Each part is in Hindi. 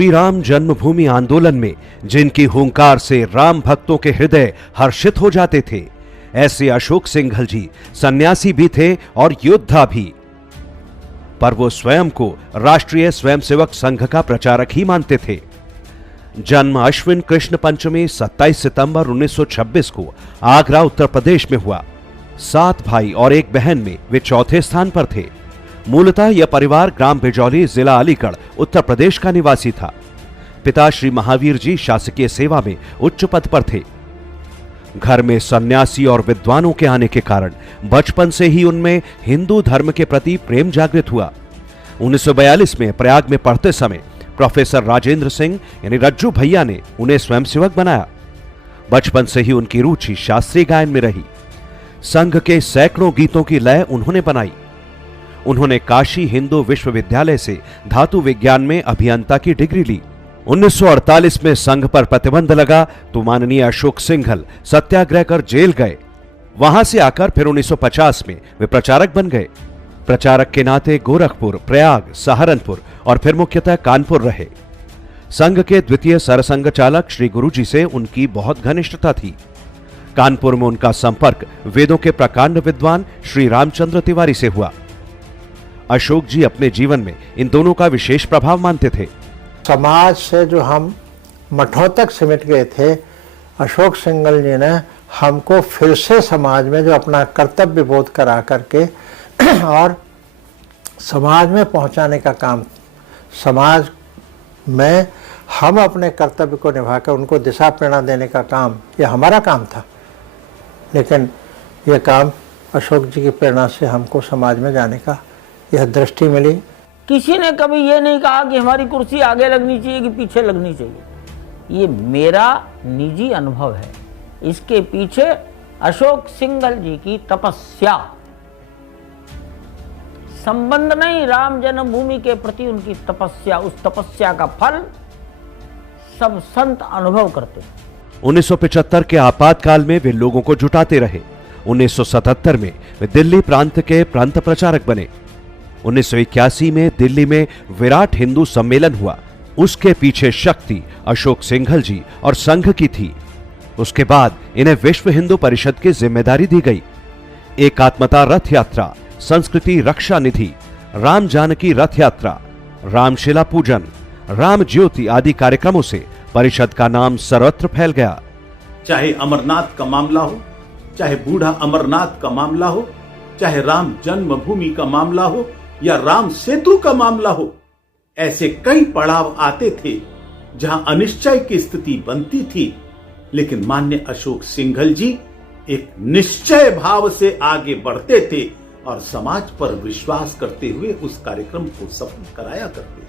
श्री राम जन्मभूमि आंदोलन में जिनकी हुंकार से राम भक्तों के हृदय हर्षित हो जाते थे, ऐसे अशोक सिंघल जी सन्यासी भी थे और योद्धा भी। पर वो स्वयं को राष्ट्रीय स्वयंसेवक संघ का प्रचारक ही मानते थे। जन्म अश्विन कृष्ण पंचमी 27 सितंबर 1926 को आगरा उत्तर प्रदेश में हुआ। 7 भाई और 1 बहन में वे चौथे स्थान पर थे। मूलतः यह परिवार ग्राम बिजौली, जिला अलीगढ़, उत्तर प्रदेश का निवासी था। पिता श्री महावीर जी शासकीय सेवा में उच्च पद पर थे। घर में सन्यासी और विद्वानों के आने के कारण बचपन से ही उनमें हिंदू धर्म के प्रति प्रेम जागृत हुआ। 1942 में प्रयाग में पढ़ते समय प्रोफेसर राजेंद्र सिंह यानी रज्जू भैया ने उन्हें स्वयंसेवक बनाया। बचपन से ही उनकी रुचि शास्त्रीय गायन में रही। संघ के सैकड़ों गीतों की लय उन्होंने बनाई। उन्होंने काशी हिंदू विश्वविद्यालय से धातु विज्ञान में अभियंता की डिग्री ली। 1948 में संघ पर प्रतिबंध लगा तो माननीय अशोक सिंघल सत्याग्रह कर जेल गए। वहां से आकर फिर 1950 में वे प्रचारक बन गए। प्रचारक के नाते गोरखपुर, प्रयाग, सहारनपुर और फिर मुख्यतः कानपुर रहे। संघ के द्वितीय सरसंघ चालक श्री गुरुजी से उनकी बहुत घनिष्ठता थी। कानपुर में उनका संपर्क वेदों के प्रकांड विद्वान श्री रामचंद्र तिवारी से हुआ। अशोक जी अपने जीवन में इन दोनों का विशेष प्रभाव मानते थे। समाज से जो हम मठों तक सिमट गए थे, अशोक सिंघल जी ने हमको फिर से समाज में जो अपना कर्तव्य बोध करा करके और समाज में पहुंचाने का काम, समाज में हम अपने कर्तव्य को निभाकर उनको दिशा प्रेरणा देने का काम, ये हमारा काम था। लेकिन यह काम अशोक जी की प्रेरणा से हमको समाज में जाने का यह दृष्टि मिली। किसी ने कभी ये नहीं कहा कि हमारी कुर्सी आगे लगनी चाहिए कि पीछे लगनी चाहिए। ये मेरा निजी अनुभव है। इसके पीछे अशोक सिंघल जी की तपस्या, संबंध नहीं, राम जन्मभूमि के प्रति उनकी तपस्या, उस तपस्या का फल सब संत अनुभव करते हैं। 1975 के आपातकाल में वे लोगों को जुटाते रहे। 1977 में वे दिल्ली प्रांत के प्रांत प्रचारक बने। 1981 में दिल्ली में विराट हिंदू सम्मेलन हुआ। उसके पीछे शक्ति अशोक सिंघल जी और संघ की थी। उसके बाद इन्हें विश्व हिंदू परिषद की जिम्मेदारी दी गई। एकात्मता रथ यात्रा, संस्कृति रक्षा निधि, राम जानकी रथ यात्रा, रामशिला पूजन, राम ज्योति आदि कार्यक्रमों से परिषद का नाम सर्वत्र फैल गया। चाहे अमरनाथ का मामला हो, चाहे बूढ़ा अमरनाथ का मामला हो, चाहे राम जन्मभूमि का मामला हो या राम सेतु का मामला हो, ऐसे कई पड़ाव आते थे जहां अनिश्चय की स्थिति बनती थी। लेकिन माननीय अशोक सिंघल जी एक निश्चय भाव से आगे बढ़ते थे और समाज पर विश्वास करते हुए उस कार्यक्रम को सफल कराया करते।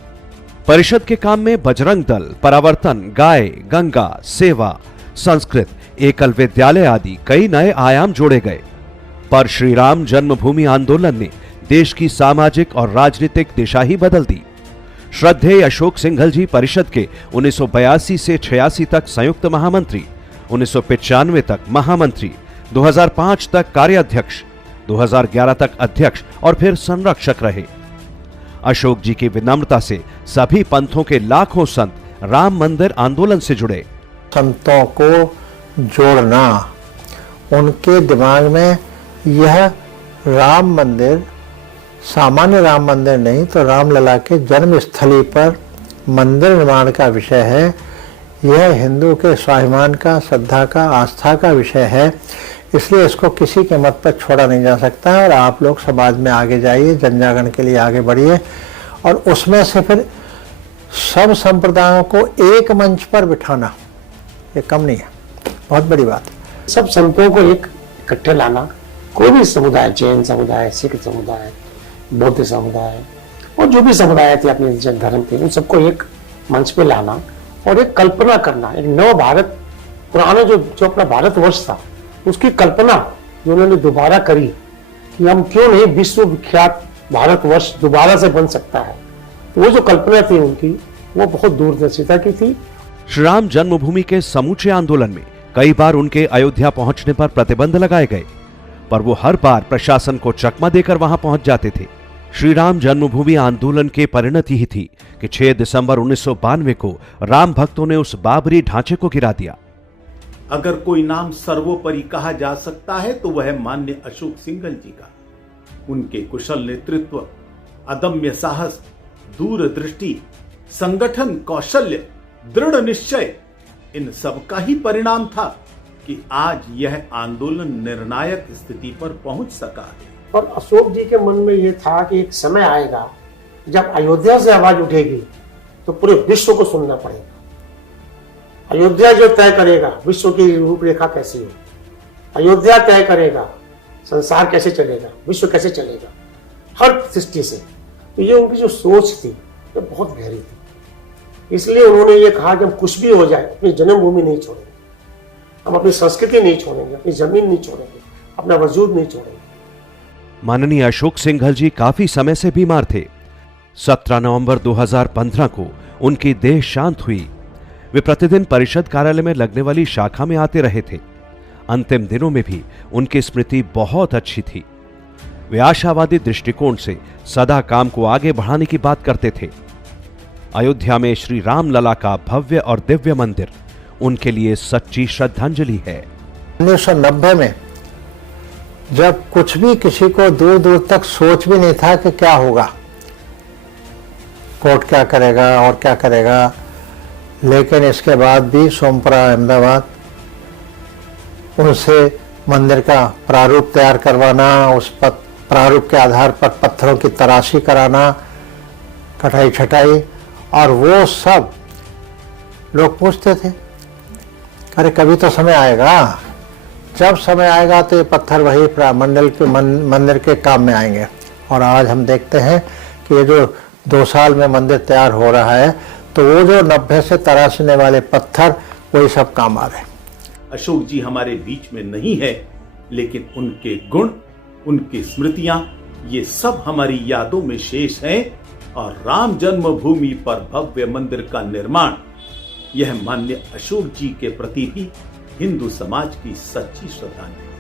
परिषद के काम में बजरंग दल, परावर्तन, गाय, गंगा, सेवा, संस्कृत, एकल विद्यालय आदि कई नए आयाम जोड़े गए। पर श्री राम जन्मभूमि आंदोलन ने देश की सामाजिक और राजनीतिक दिशा ही बदल दी। श्रद्धेय अशोक सिंघल जी परिषद के 1982 से 86 तक संयुक्त महामंत्री, 1995 तक महामंत्री, 2005 तक कार्याध्यक्ष, 2011 तक अध्यक्ष और फिर संरक्षक रहे। अशोक जी की विनम्रता से सभी पंथों के लाखों संत राम मंदिर आंदोलन से जुड़े। संतों को जोड़ना, उनके दिमाग में यह राम मंदिर सामान्य राम मंदिर नहीं तो रामलला के जन्म स्थली पर मंदिर निर्माण का विषय है। यह हिंदू के स्वाभिमान का, श्रद्धा का, आस्था का विषय है। इसलिए इसको किसी के मत पर छोड़ा नहीं जा सकता है। और आप लोग समाज में आगे जाइए, जनजागरण के लिए आगे बढ़िए और उसमें से फिर सब संप्रदायों को एक मंच पर बिठाना, ये कम नहीं है, बहुत बड़ी बात है। सब संतों को एक इकट्ठे लाना, कोई भी समुदाय, जैन समुदाय, सिख समुदाय, बौद्ध समुदाय और जो भी समुदाय थे अपने जन धर्म के, उन सबको एक मंच पे लाना और एक कल्पना करना, एक नव भारत, पुराना जो अपना भारतवर्ष था उसकी कल्पना जो उन्होंने दोबारा करी कि हम क्यों नहीं विश्व विख्यात भारतवर्ष दोबारा से बन सकता है। वो जो कल्पना थी उनकी, वो बहुत दूरदर्शिता की थी। श्री राम जन्मभूमि के समूचे आंदोलन में कई बार उनके अयोध्या पहुंचने पर प्रतिबंध लगाए गए, पर वो हर बार प्रशासन को चकमा देकर वहां पहुंच जाते थे। श्री राम जन्मभूमि आंदोलन की परिणति ही थी कि 6 दिसंबर 1992 को राम भक्तों ने उस बाबरी ढांचे को गिरा दिया। अगर कोई नाम सर्वोपरि कहा जा सकता है तो वह माननीय अशोक सिंघल जी का। उनके कुशल नेतृत्व, अदम्य साहस, दूरदृष्टि, संगठन कौशल्य, दृढ़ निश्चय, इन सब का ही परिणाम था कि आज यह आंदोलन निर्णायक स्थिति पर पहुंच सका है। और अशोक जी के मन में यह था कि एक समय आएगा जब अयोध्या से आवाज उठेगी तो पूरे विश्व को सुनना पड़ेगा। अयोध्या जो तय करेगा विश्व की रूपरेखा कैसी हो, अयोध्या तय करेगा संसार कैसे चलेगा, विश्व कैसे चलेगा, हर दृष्टि से। तो ये उनकी जो सोच थी ये बहुत गहरी थी। इसलिए उन्होंने ये कहा कि हम कुछ भी हो जाए अपनी जन्मभूमि नहीं छोड़ेंगे, हम अपनी संस्कृति नहीं छोड़ेंगे, अपनी जमीन नहीं छोड़ेंगे, अपना वजूद नहीं छोड़ेंगे। माननीय अशोक सिंघल जी काफी समय से बीमार थे। 17 नवंबर 2015 को उनकी देह शांत हुई। वे प्रतिदिन परिषद कार्यालय में लगने वाली शाखा में आते रहे थे। अंतिम दिनों में भी उनकी स्मृति बहुत अच्छी थी। वे आशावादी दृष्टिकोण से सदा काम को आगे बढ़ाने की बात करते थे। अयोध्या में श्री राम लला का भव्य और दिव्य मंदिर उनके लिए सच्ची श्रद्धांजलि है। 1990 में जब कुछ भी किसी को दूर दूर तक सोच भी नहीं था कि क्या होगा, कोर्ट क्या करेगा और क्या करेगा, लेकिन इसके बाद भी सोमपुरा अहमदाबाद उनसे मंदिर का प्रारूप तैयार करवाना, उस प्रारूप के आधार पर पत्थरों की तराशी कराना, कटाई छटाई, और वो सब लोग पूछते थे अरे कभी तो समय आएगा, जब समय आएगा तो ये पत्थर वही मंदिर के काम में आएंगे। और आज हम देखते हैं कि ये जो 2 साल में मंदिर तैयार हो रहा है तो वो जो 90 से तराशने वाले पत्थर वही सब काम आ रहे हैं। अशोक जी हमारे बीच में नहीं है, लेकिन उनके गुण, उनकी स्मृतियां, ये सब हमारी यादों में शेष हैं। और राम जन्मभूमि पर भव्य मंदिर का निर्माण, यह माननीय अशोक जी के प्रति भी हिंदू समाज की सच्ची श्रद्धांजलि।